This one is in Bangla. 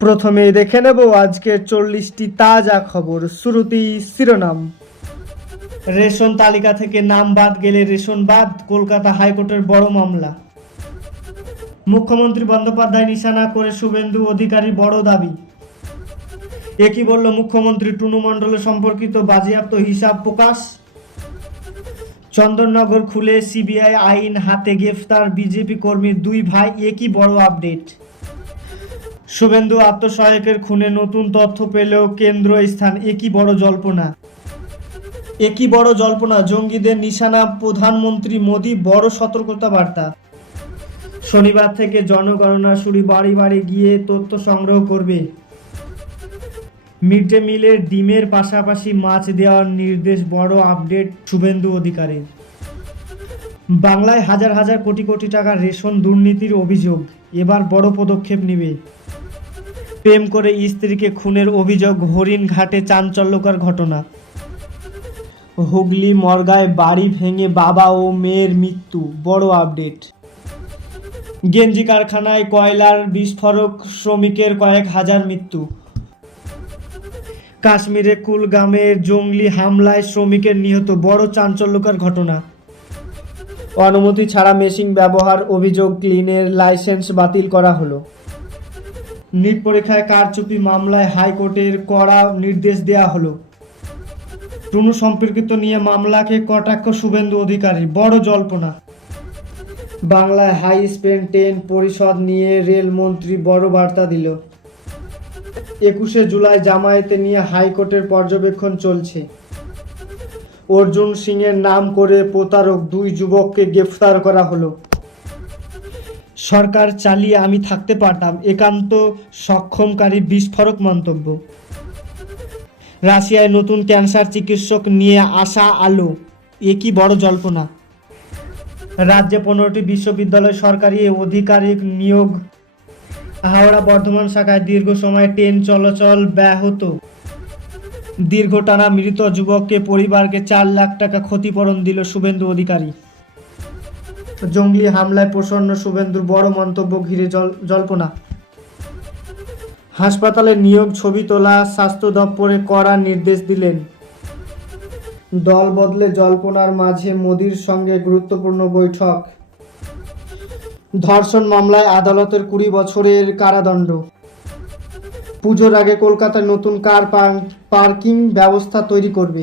প্রথমে দেখে নেব আজকের 40টি তাজা খবর। শুরুতেই শিরোনাম। রেশন তালিকা থেকে নাম বাদ গেলে রেশন বাদ, কলকাতা হাইকোর্টের বড় মামলা। মুখ্যমন্ত্রী বন্দ্যোপাধ্যায় নিশানা করে শুভেন্দু অধিকারীর বড় দাবি। একই বলল মুখ্যমন্ত্রী, টুনু মণ্ডল সম্পর্কিত বাজেয়াপ্ত হিসাব প্রকাশ। চন্দননগর খুলে সিবিআই আইন হাতে গ্রেফতার বিজেপি কর্মীর দুই ভাই, একই বড় আপডেট। শুভেন্দু আত্মসহায়কের খুনে নতুন তথ্য পেলেও কেন্দ্র স্থান, একই বড় জল্পনা। জঙ্গিদের নিশানা প্রধানমন্ত্রী মোদী, বড় সতর্কতা বার্তা। শনিবার থেকে জনগণনা শুরু, বাড়ি বাড়ি গিয়ে তথ্য সংগ্রহ করবে। মিড ডে মিলের ডিমের পাশাপাশি মাছ দেওয়ার নির্দেশ, বড় আপডেট শুভেন্দু অধিকারীর। বাংলায় হাজার হাজার কোটি কোটি টাকা রেশন দুর্নীতির অভিযোগ, এবার বড় পদক্ষেপ নেবে। প্রেম করে স্ত্রীকে খুনের অভিযোগ, হরিণঘাটে চাঞ্চল্যকর ঘটনা। হুগলি মর্গায় বাড়ি ভেঙে বাবা ও মেয়ের মৃত্যু, বড় আপডেট। গেঞ্জি কারখানায় কয়লার বিস্ফোরক, শ্রমিকের কয়েক হাজার মৃত্যু। কাশ্মীরে কুলগামের জঙ্গলি হামলায় শ্রমিকের নিহত, বড় চাঞ্চল্যকর ঘটনা। অনুমতি ছাড়া মেশিন ব্যবহার অভিযোগ, ক্লিনের লাইসেন্স বাতিল করা হলো। নিট পরীক্ষায় কারচুপি মামলায় হাইকোর্টের কড়া নির্দেশ দেওয়া হলো। টুনু সম্পর্কিত নিয়ে মামলাকে কটাক্ষ শুভেন্দু অধিকারী, বড় জল্পনা। বাংলায় হাই স্পিড ট্রেন পরিষদ নিয়ে রেলমন্ত্রী বড় বার্তা দিল। 21শে জুলাই জামায়াতে নিয়ে হাইকোর্টের পর্যবেক্ষণ চলছে। অর্জুন সিংয়ের নাম করে প্রতারক দুই যুবককে গ্রেফতার করা হলো। সরকার চালিয়ে আমি থাকতে পারতাম, একান্ত সক্ষমকারী বিস্ফোরক মন্তব্য। রাশিয়ায় নতুন ক্যান্সার চিকিৎসক নিয়ে আসা আলো, একই বড় জল্পনা। রাজ্যে 15টি বিশ্ববিদ্যালয় সরকারি আধিকারিক নিয়োগ। হাওড়া বর্ধমান শাখায় দীর্ঘ সময় ট্রেন চলাচল ব্যাহত। দীর্ঘটানা মৃত যুবককে পরিবারকে 4 লাখ টাকা ক্ষতিপূরণ দিল শুভেন্দু অধিকারী। জঙ্গলি হামলায় প্রসন্ন শুভেন্দুর বড় মন্তব্য ঘিরে জল্পনা। হাসপাতালে নিয়োগ ছবি তোলা, স্বাস্থ্য দপ্তরে কড়া নির্দেশ দিলেন। দল বদলে জল্পনার মাঝে মোদির সঙ্গে গুরুত্বপূর্ণ বৈঠক। ধর্ষণ মামলায় আদালতের 20 বছরের কারাদণ্ড। পুজোর আগে কলকাতায় নতুন কার পার্কিং ব্যবস্থা তৈরি করবে।